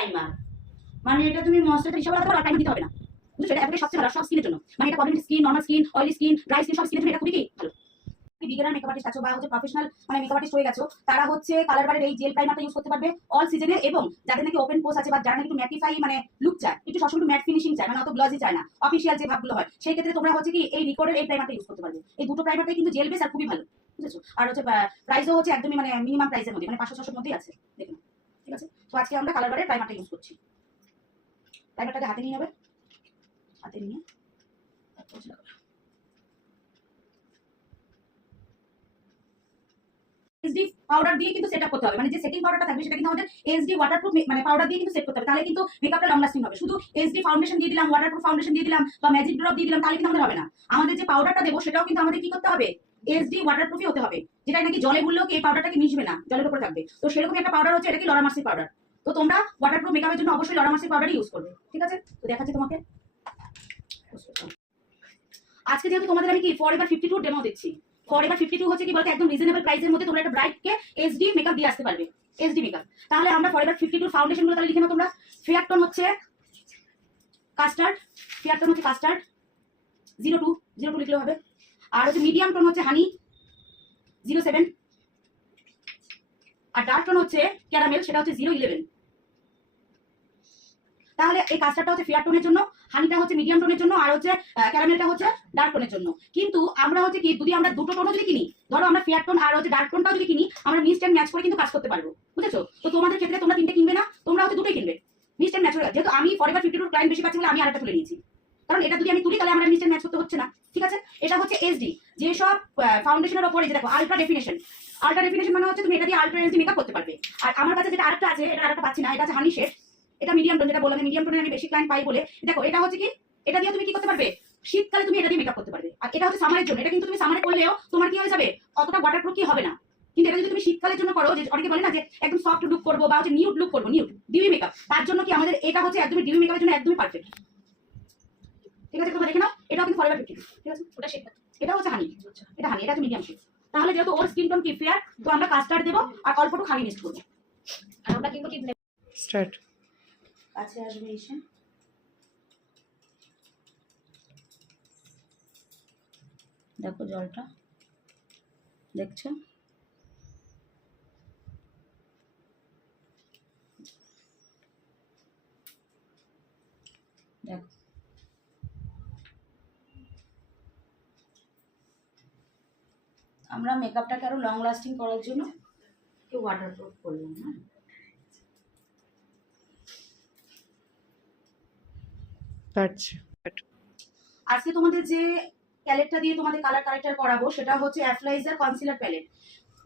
Primer, মানে এটা তুমি ময়েশ্চারাইজার হিসেবে রাখতে পারো, প্রাইমার দিতে হবে না, বুঝছো? এটা একেবারে সবচেয়ে ভালো সব স্কিনের জন্য, মানে এটা complete skin, normal skin, oily skin, dry skin, সব স্কিনের জন্য এটা খুবই ভালো। বিগিনার মেকআপ আর্টিস্ট আছো বা হচ্ছে প্রফেশনাল মানে মেকআপ আর্টিস্ট হয়ে গেছো, তারা হচ্ছে কালার বারের এই জেল প্রাইমারটা ইউজ করতে পারবে অল সিজনে। এবং যাদের নাকি ওপেন পোস আছে বা যারা নাকি একটু ম্যাটিফাই মানে লুক চায়, একটু সবসময় একটু ম্যাট ফিনিশিং চায়, মানে অত গ্লজি চায় না, অফিসিয়াল যে ভাবগুলো হয়, সেই ক্ষেত্রে তোমরা হচ্ছে কি এই রিকর্ডের এই প্রাইমারটা ইউজ করতে পারবে। এই দুটো প্রাইমারটাই কিন্তু জেল বেস আর খুবই ভালো, বুঝেছো? আর হচ্ছে প্রাইসও হচ্ছে একদমই মানে মিনিমাম প্রাইসের মধ্যে, মানে 500-600 মধ্যেই আছে, দেখুন। ঠিক আছে, তো আজকে আমরা কালার বারের প্রাইমারটা ইউজ করছি। প্রাইমারটাকে হাতে নিয়ে নেবে, হাতে নিয়ে এসডি পাউডার দিয়ে কিন্তু সেট আপ করতে হবে, মানে যে সেটিং পাউডারটা থাকবে সেটা কিন্তু আমাদের এসডি ওয়াটারপ্রুফ মানে পাউডার দিয়ে কিন্তু সেট করতে হবে, তাহলে কিন্তু মেকআপটা লং লাস্টিং হবে। শুধু এসডি ফাউন্ডেশন দিয়ে দিলাম, ওয়াটারপ্রুফ ফাউন্ডেশন দিয়ে দিলাম বা ম্যাজিক ড্রপ দিয়ে দিলাম, তাহলে কিন্তু আমাদের হবে না। আমাদের যে পাউডারটা দেবো সেটাও কিন্তু আমাদের কি করতে হবে, এসডি ওয়াটারপ্রুফই হতে হবে, যেটা নাকি জলে গুললেও কি এই পাউডারটাকে মিশবে না, জলের উপরে থাকবে। তো সেরকম একটা পাউডার হচ্ছে এটা কি লরা মার্সি পাউডার। তো তোমরা ওয়াটারপ্রুফ মেকআপের জন্য অবশ্যই লরা মার্সি পাউডারই ইউজ করবে, ঠিক আছে? তো দেখাচ্ছি তোমাকে। আজকে যেহেতু তোমাদের আমি কি ফরএভার 52 ডেমো দিচ্ছি, ফরএভার 52 হচ্ছে কি বলতে একদম রিজনেবল প্রাইসের মধ্যে তোমরা একটা ব্রাইটকে এসডি মেকআপ দিয়ে আসতে পারবে, এসডি মেকআপ। তাহলে আমরা ফরএভার 52 ফাউন্ডেশন গুলো তাহলে লিখে নাও তোমরা। ফেয়ার টোন হচ্ছে কাস্টার্ড, ফেয়ার টোন হচ্ছে কাস্টার্ড 02 লিখলে হবে। আর হচ্ছে মিডিয়াম টোন হচ্ছে হানি 07, আর ডার্ক টোন হচ্ছে ক্যারামেল, সেটা হচ্ছে 011। তাহলে এই কাস্টারটা হচ্ছে ফেয়ার টোনের জন্য, হানিটা হচ্ছে মিডিয়াম টোনের জন্য, আর হচ্ছে ক্যারামেলটা হচ্ছে ডার্ক টোনের জন্য। কিন্তু আমরা হচ্ছে কি যদি আমরা দুটো টোনও যদি কিনি, ধরো আমরা ফেয়ার টোন আর হচ্ছে ডার্ক টোনটাও যদি কিনি, আমরা মিক্সড এন্ড ম্যাচ করে কিন্তু কাজ করতে পারবো, বুঝেছো? তো তোমাদের ক্ষেত্রে তোমরা তিনটে কিনবে না, তোমরা হচ্ছে দুটোই কিনবে মিক্সড এন্ড ম্যাচ করে। যেহেতু আমি ফরএভার 52 ক্লায়েন্ট বেশি পাচ্ছি বলে আমি আরেকটা তুলে নিয়েছি, কারণ এটা যদি আমি তুলি তাহলে আমরা মিক্সড এন্ড ম্যাচ করতে হচ্ছে না, ঠিক আছে? এটা হচ্ছে এসডি, যেসব ফাউন্ডেশনের উপরে যে দেখো আলট্রা ডেফিনেশন, আলট্রা ডেফিনেশন মানে হচ্ছে তুমি এটা দিয়ে আলট্রা এসডি মেকআপ করতে পারবে। আর আমার কাছে যেটা আরেকটা আছে, এটা আরেকটা পাচ্ছি না, এটা আছে হানি শেড, এটা মিডিয়াম টোন, যেটা বললাম মিডিয়াম টোনের আমি বেশি ক্লায়েন্ট পাই বলে। দেখো এটা হচ্ছে কি, এটা দিয়ে তুমি কি করতে পারবে, শীতকালে তুমি এটা দিয়ে মেকআপ করতে পারবে। আর এটা হচ্ছে সামারের জন্য, এটা কিন্তু তুমি সামারে করলেও তোমার কি হয়ে যাবে, অতটা ওয়াটারপ্রুফ কি হবে না। কিন্তু এটা যদি তুমি শীতকালের জন্য করো, যে অনেকে বলে না যে একদম সফট লুক করবো বা হচ্ছে নিউড লুক করবো, নিউড ডিউই মেকআপ, তার জন্য কি আমাদের এটা হচ্ছে একদমই ডিউই মেকআপের জন্য একদমই পারফেক্ট, ঠিক আছে? তোমরা দেখে নাও, এটাও কিন্তু ফরএভার 52, ঠিক আছে? ওটা শেড, এটা হচ্ছে হানি, এটা হানি, এটা হচ্ছে মিডিয়াম শেড। তাহলে যেহেতু ওর স্কিন টোন কি ফেয়ার, তো আমরা কাস্টার্ড দেবো আর অল্পটুকু হানি মিক্স করবো। আর আমরা কিন্তু কি স্টার্ট কাছে আসবে এসে, দেখো জলটা দেখছো, দেখো আমরা মেকআপটাকে আরো লং লাস্টিং করার জন্য একটু ওয়াটারপ্রুফ করলাম। হ্যাঁ, আজকে তোমাদের যে প্যালেটটা দিয়ে তোমাদের কালার কারেক্টার করাবো সেটা হচ্ছে অ্যাপ্লাইজার কনসিলার প্যালেট।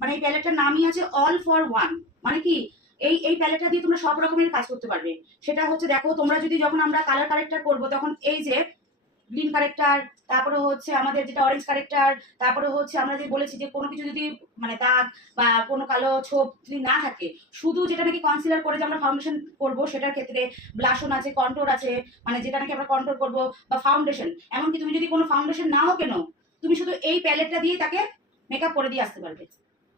মানে এই প্যালেটটার নামই আছে অল ফর ওয়ান, মানে কি এই প্যালেটটা দিয়ে তোমরা সব রকমের কাজ করতে পারবে। সেটা হচ্ছে দেখো তোমরা যদি যখন আমরা কালার কারেক্টার করবো তখন এই যে গ্রিন কারেক্টার, তারপরে হচ্ছে আমাদের যেটা অরেঞ্জ কারেক্টার, তারপরে হচ্ছে আমরা যে বলেছি যে কোনো কিছু যদি মানে দাগ বা কোনো কালো ছোপ যদি না থাকে, শুধু যেটা নাকি কনসিলার করে যে আমরা ফাউন্ডেশন করবো সেটার ক্ষেত্রে ব্লাশন আছে, কন্ট্রোর আছে, মানে যেটা নাকি আমরা কন্ট্রোল করবো, বা ফাউন্ডেশন, এমনকি তুমি যদি কোনো ফাউন্ডেশন নাও কেন, তুমি শুধু এই প্যালেটটা দিয়ে তাকে মেকআপ করে দিয়ে আসতে পারবে।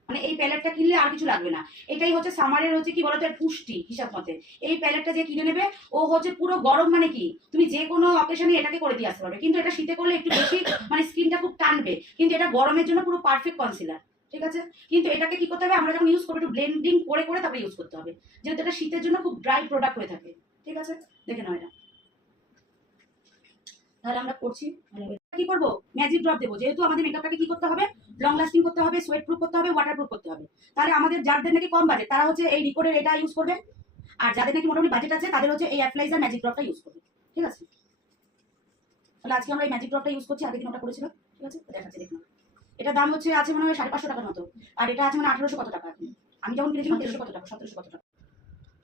মানে এই প্যালেটটা কিনলে আর কিছু লাগবে না। এটাই হচ্ছে সামারের হচ্ছে কি বলতো পুষ্টি হিসাব মতে। এই প্যালেটটা যে কিনে নেবে ও হচ্ছে পুরো গরম, মানে কি তুমি যে কোনো অকেশনে এটাকে করে দিয়ে আসতে পারবে। কিন্তু এটা শীতে করলে একটু বেশি মানে স্কিনটা খুব টানবে, কিন্তু এটা গরমের জন্য পুরো পারফেক্ট কনসিলার, ঠিক আছে? কিন্তু এটাকে কি করতে হবে, আমরা যখন ইউজ করবো একটু ব্লেন্ডিং করে করে তারপরে ইউজ করতে হবে, যেহেতু এটা শীতের জন্য খুব ড্রাই প্রোডাক্ট হয়ে থাকে, ঠিক আছে? দেখে নাও এটা। তাহলে আমরা করছি, কি করবো, ম্যাজিক ড্রপ দেবো। যেহেতু আমাদের মেকআপটাকে কি করতে হবে, লং লাস্টিং করতে হবে, সোয়েট প্রুফ করতে হবে, ওয়াটার প্রুফ করতে হবে। তাহলে আমাদের যাদের নাকি কম বাজেট তারা হচ্ছে এই রিকোডের এটা ইউজ করবে, আর যাদের নাকি মোটামুটি বাজেট আছে তাদের হচ্ছে এই অ্যাপ্লাইজার ম্যাজিক ড্রপটা ইউজ করবে, ঠিক আছে? তাহলে আজকে আমরা এই ম্যাজিক ড্রপটা ইউজ করছি, আগের দিন ওটা করেছিলাম, ঠিক আছে? দেখাচ্ছি দেখুন, এটা দাম হচ্ছে আছে মনে হয় 550 টাকার মতো, আর এটা আছে মানে 1800 কত টাকা। আমি যখন কিনেছিলাম 1300 কত টাকা, 1700 কত টাকা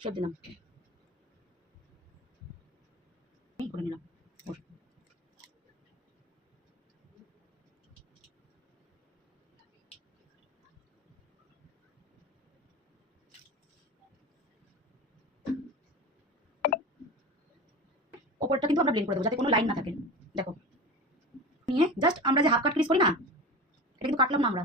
সব দিলাম, করে নিলাম। ওপরটা কিন্তু আমরা ব্লেন্ড করে দেবো যাতে কোনো লাইন না থাকে। দেখো নিয়ে জাস্ট আমরা যে হাফ কাট ক্রিজ করি না, এটা কিন্তু কাটলাম না আমরা,